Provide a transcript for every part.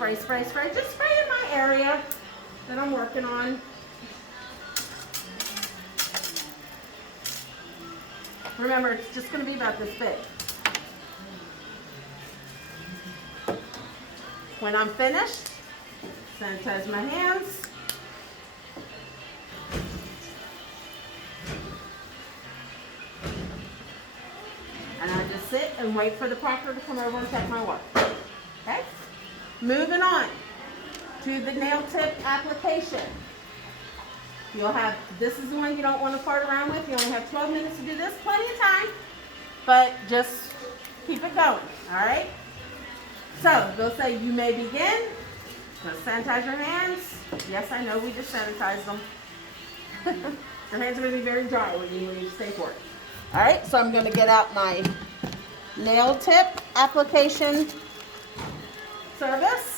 spray, spray, spray. Just spray in my area that I'm working on. Remember, it's just going to be about this big. When I'm finished, sanitize my hands. And I just sit and wait for the proctor to come over and check my work. Okay? Moving on to the nail tip application. You'll have, this is the one you don't want to fart around with. You only have 12 minutes to do this, plenty of time, but just keep it going, all right? So they'll say, you may begin. Just sanitize your hands. Yes, I know, we just sanitized them. Your hands are going to be very dry when you leave safe work. All right, so I'm going to get out my nail tip application service.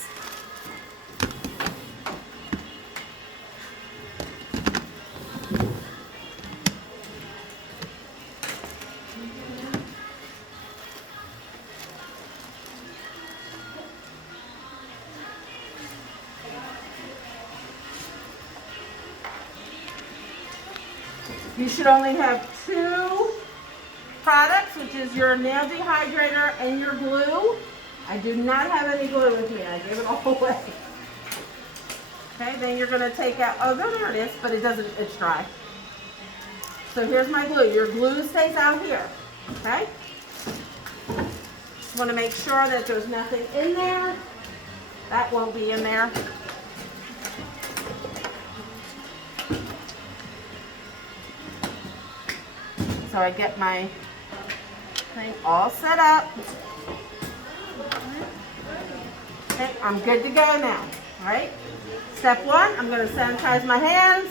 You should only have 2 products, which is your nail dehydrator and your glue. I do not have any glue with me. I gave it all away. Okay, then you're going to take out, oh, there it is, but it doesn't, it's dry. So here's my glue. Your glue stays out here, okay? Just want to make sure that there's nothing in there. That won't be in there. So I get my thing all set up. Okay, I'm good to go now. All right. Step 1, I'm going to sanitize my hands.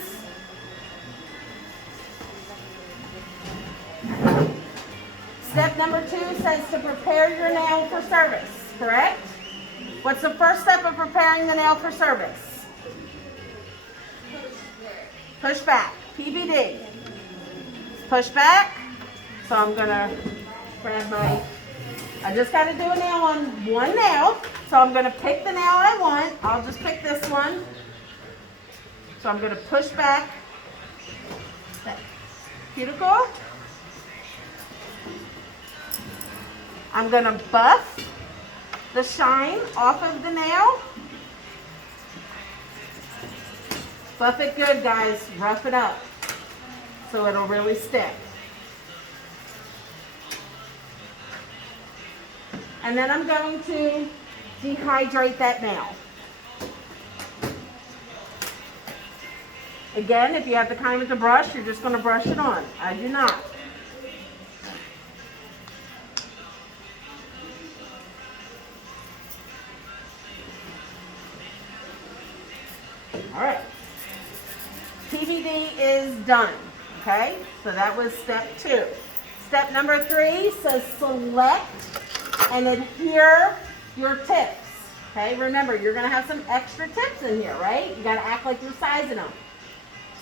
Step number 2 says to prepare your nail for service, correct? What's the first step of preparing the nail for service? Push back. PBD. Push back. So I'm going to grab my, I just got to do a nail on one nail. So I'm going to pick the nail I want. I'll just pick this one. So I'm going to push back that cuticle. I'm going to buff the shine off of the nail. Buff it good, guys. Rough it up so it'll really stick. And then I'm going to dehydrate that nail. Again, if you have the kind with the brush, you're just going to brush it on. I do not. All right. PVD is done. Okay, so that was step 2. Step number 3 says select and adhere your tips. Okay, remember, you're going to have some extra tips in here, right? You got to act like you're sizing them.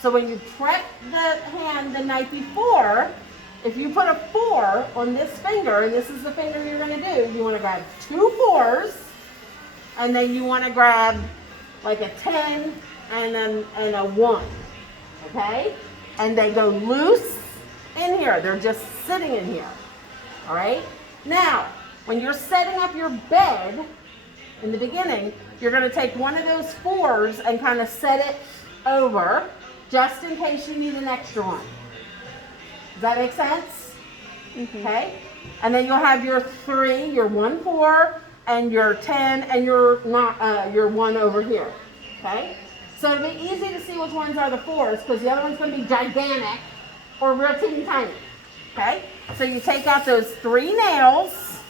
So when you prep the hand the night before, if you put a 4 on this finger, and this is the finger you're going to do, you want to grab 2 4s, and then you want to grab like a 10 and then a 1. Okay? And they go loose in here. They're just sitting in here. All right? Now, when you're setting up your bed in the beginning, you're going to take one of those 4s and kind of set it over just in case you need an extra one. Does that make sense? Mm-hmm. Okay? And then you'll have your 3, your 1 4, and your 10, and your 1 over here. Okay? So it'll be easy to see which ones are the 4s because the other one's going to be gigantic or real teeny tiny. Okay? So you take out those 3 nails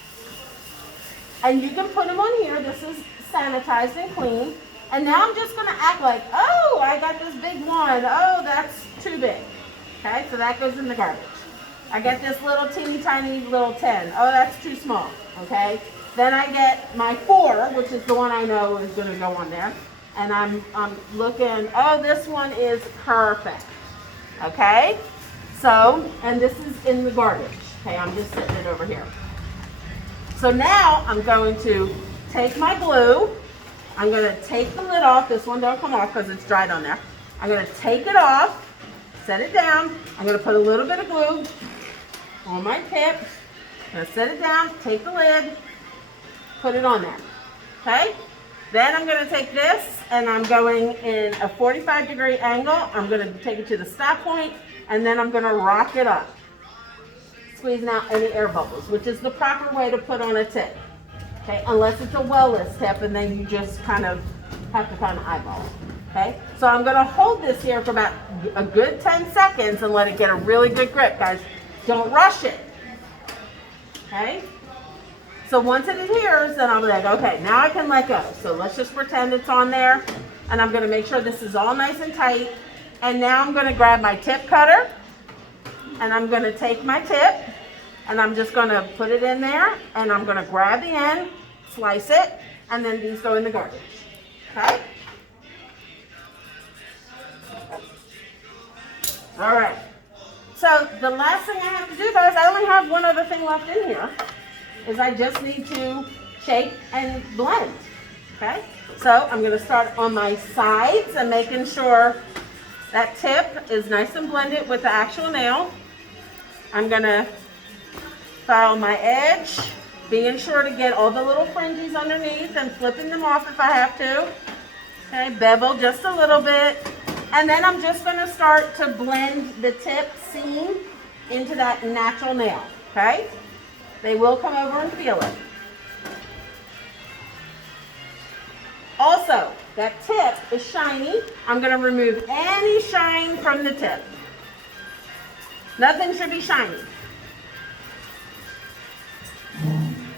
and you can put them on here. This is sanitized and clean. And now I'm just going to act like, oh, I got this big one. Oh, that's too big. Okay? So that goes in the garbage. I get this little teeny tiny little 10. Oh, that's too small. Okay? Then I get my 4, which is the one I know is going to go on there. And I'm looking, oh, this one is perfect. Okay? So, and this is in the garbage. Okay, I'm just sitting it over here. So now I'm going to take my glue. I'm going to take the lid off. This one don't come off because it's dried on there. I'm going to take it off, set it down. I'm going to put a little bit of glue on my tip. I'm going to set it down, take the lid, put it on there. Okay? Then I'm going to take this and I'm going in a 45-degree angle. I'm going to take it to the stop point and then I'm going to rock it up, squeezing out any air bubbles, which is the proper way to put on a tip. Okay, unless it's a well-less tip and then you just kind of have to kind of eyeball it. Okay, so I'm going to hold this here for about a good 10 seconds and let it get a really good grip, guys. Don't rush it. Okay, so once it adheres, then I'll be like, okay, now I can let go. So let's just pretend it's on there and I'm going to make sure this is all nice and tight. And now I'm going to grab my tip cutter and I'm going to take my tip and I'm just going to put it in there and I'm going to grab the end, slice it, and then these go in the garbage. Okay? All right. So the last thing I have to do, guys, I only have one other thing left in here, is I just need to shake and blend. Okay? So I'm going to start on my sides and making sure that tip is nice and blended with the actual nail. I'm going to file my edge, being sure to get all the little fringes underneath and flipping them off if I have to. Okay, bevel just a little bit. And then I'm just going to start to blend the tip seam into that natural nail. Okay? They will come over and feel it. Also, that tip is shiny. I'm going to remove any shine from the tip. Nothing should be shiny.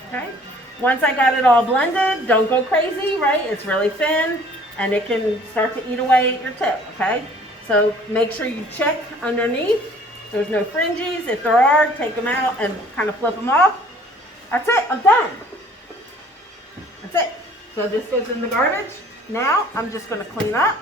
Okay? Once I got it all blended, don't go crazy, right? It's really thin and it can start to eat away at your tip, okay? So make sure you check underneath. There's no fringes. If there are, take them out and kind of flip them off. That's it. I'm done. That's it. So this goes in the garbage. Now I'm just going to clean up.